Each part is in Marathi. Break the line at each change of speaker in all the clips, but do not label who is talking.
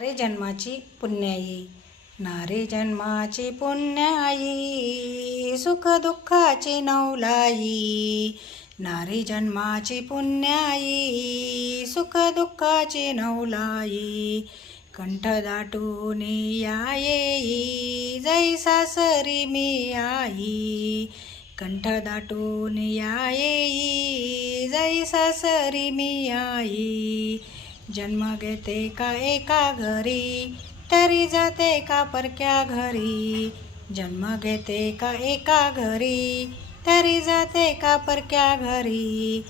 नारे जन्माची पुण्याई नारे जन्माची पुण्याई सुख दुःखाची नवलाई. नारी जन्माची पुण्याई सुख दुःखाची नवलाई. कंठ दाटून या येई जैसा सरी मी आई. कंठ दाटून या येई जैसा सरी मी आई. जन्म घेते का एका घरी तरी जाते का परक्या घरी? जन्म घेते का एका घरी तरी जाते का परक्या घरी?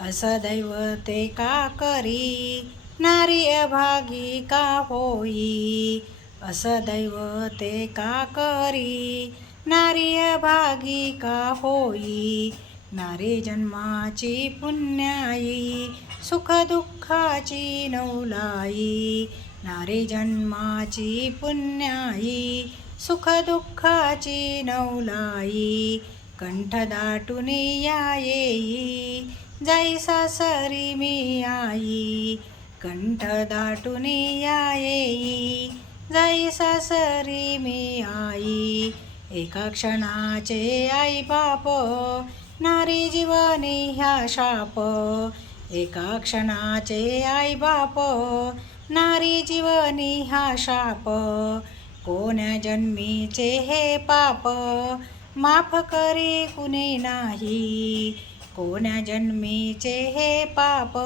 असं दैवते का करी नारी अभागी का होई? असं दैवते का करी नारी अभागी का होई? नारी जन्माची पुण्याई सुख दुःखाची नवलाई. नारी जन्माची पुण्याई सुख दुःखाची नवलाई. कंठ दाटून या येई जाई सरी मी आई. कंठ दाटून या येई जाई सरी मी आई. एका क्षणाचे आई बाप नारी जीवनी ह्या शाप. एका क्षणाचे आई बाप. नारी जीवनी हा शाप. कोण्या जन्मीचे हे पाप. माफ करी कुणी नाही. कोण्या जन्मीचे हे पाप.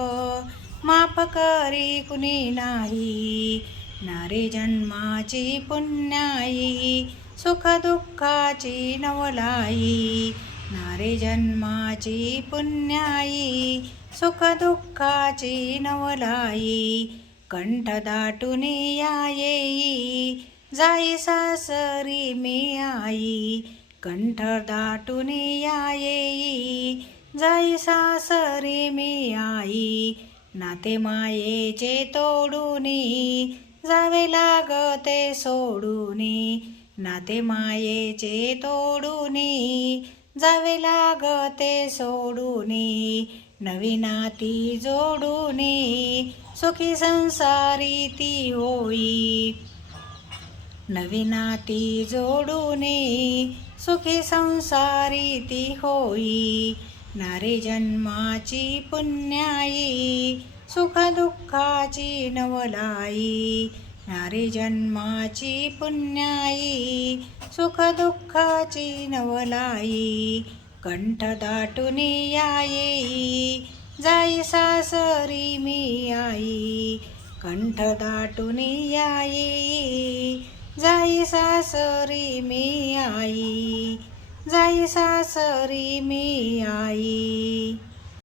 माफ करी कुणी नाही. नारी जन्माची पुण्याई सुख दुःखाची नवलाई. नारी जन्माची पुण्याई सुख दुःखाची नवलाई कंठ दाटून या येई जाई सासरी मी आई कंठ दाटून या येई जाई सासरी मी आई नाते मायेचे तोडूनी जावे लागते सोडूनी नाते मायेचे तोडूनी जावे लागते सोडूनी नवीनाती जोडूनी सुखी संसारी ती होई. नवीनाती जोडूनी सुखी संसारी ती होई. नारी जन्माची पुण्याई सुख दुःखाची नवलाई. नारी जन्माची पुण्याई सुख दुःखाची नवलाई कंठ दाटून याई जाई सासरी मी आई कंठ दाटून याई जाई सासरी मी आई जाई सासरी मी आई.